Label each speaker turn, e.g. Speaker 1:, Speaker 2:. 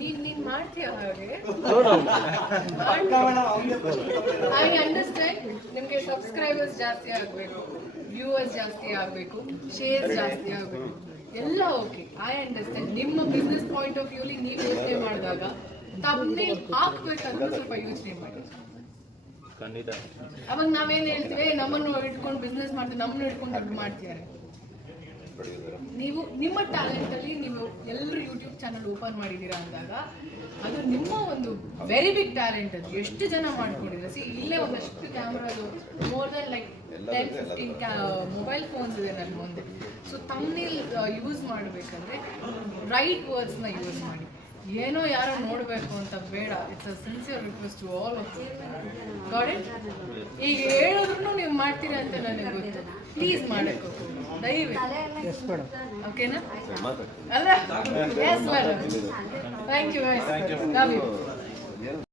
Speaker 1: ನೀನ್ ನೀನ್ ಮಾಡ್ತೀಯ ಹಾಗೆ? ಐ ಅಂಡರ್ಸ್ಟ್ಯಾಂಡ್ ನಿಮ್ಗೆ ಸಬ್ಸ್ಕ್ರೈಬರ್ಸ್ ಜಾಸ್ತಿ ಆಗ್ಬೇಕು ವ್ಯೂವರ್ಸ್ ಜಾಸ್ತಿ ಆಗ್ಬೇಕು ಶೇರ್ಸ್ ಜಾಸ್ತಿ ಆಗ್ಬೇಕು. ಎಲ್ಲ ಓಕೆ ಐ ಅಂಡರ್ಸ್ಟ್ಯಾಂಡ್ ನಿಮ್ಮ ಬಿಸ್ನೆಸ್ ಪಾಯಿಂಟ್ ಆಫ್ ವ್ಯೂಲಿ ನೀವು ಯೋಚನೆ ಮಾಡಿದಾಗ ತಮ್ಮನೇಲಿ ಹಾಕ್ಬೇಕಂದ್ರೆ ಸ್ವಲ್ಪ ಯೋಚನೆ ಮಾಡಿ.
Speaker 2: ಖಂಡಿತ.
Speaker 1: ಅವಾಗ ನಾವೇನ್ ಹೇಳ್ತೀವಿ? ನಮ್ಮನ್ನು ಇಟ್ಕೊಂಡು ಬಿಸ್ನೆಸ್ ಮಾಡ್ತೀವಿ ನಮ್ಮನ್ನು ಇಟ್ಕೊಂಡು ದುಡ್ಡು ಮಾಡ್ತಿದ್ದಾರೆ. ನೀವು ನಿಮ್ಮ ಟ್ಯಾಲೆಂಟ್ ಎಲ್ಲರೂ ಯೂಟ್ಯೂಬ್ ಚಾನಲ್ ಓಪನ್ ಮಾಡಿದ್ದೀರಾ ಅಂದಾಗ ಅದು ನಿಮ್ಮ ಒಂದು ವೆರಿ ಬಿಗ್ ಟ್ಯಾಲೆಂಟ್ ಅದು. ಎಷ್ಟು ಜನ ಮಾಡ್ಕೊಂಡಿದ್ರೆ? ಸಿ ಇಲ್ಲೇ ಒಂದಷ್ಟು ಕ್ಯಾಮ್ರಾದು more than like ten fifteen mobile phones ಇದೆ ನನ್ನ ಮುಂದೆ ಸೊ ತಮ್ಮನೇಲಿ ಯೂಸ್ ಮಾಡಬೇಕಂದ್ರೆ ರೈಟ್ ವರ್ಡ್ಸ್ನ ಯೂಸ್ ಮಾಡಿ. ಏನೋ ಯಾರೋ ನೋಡಬೇಕು ಅಂತ ಬೇಡ. It's a sincere request to all of God it ಈಗ ಹೇಳಿದ್ರು ನೀವು ಮಾಡ್ತೀರಾ ಅಂತ ನನಗೆ ಗೊತ್ತು. ಪ್ಲೀಸ್ ಮಾಡಬೇಕು. ದಯವಿಟ್ಟು. ಓಕೆನಾ ಅಲ್ಲ? Yes madam thank you love you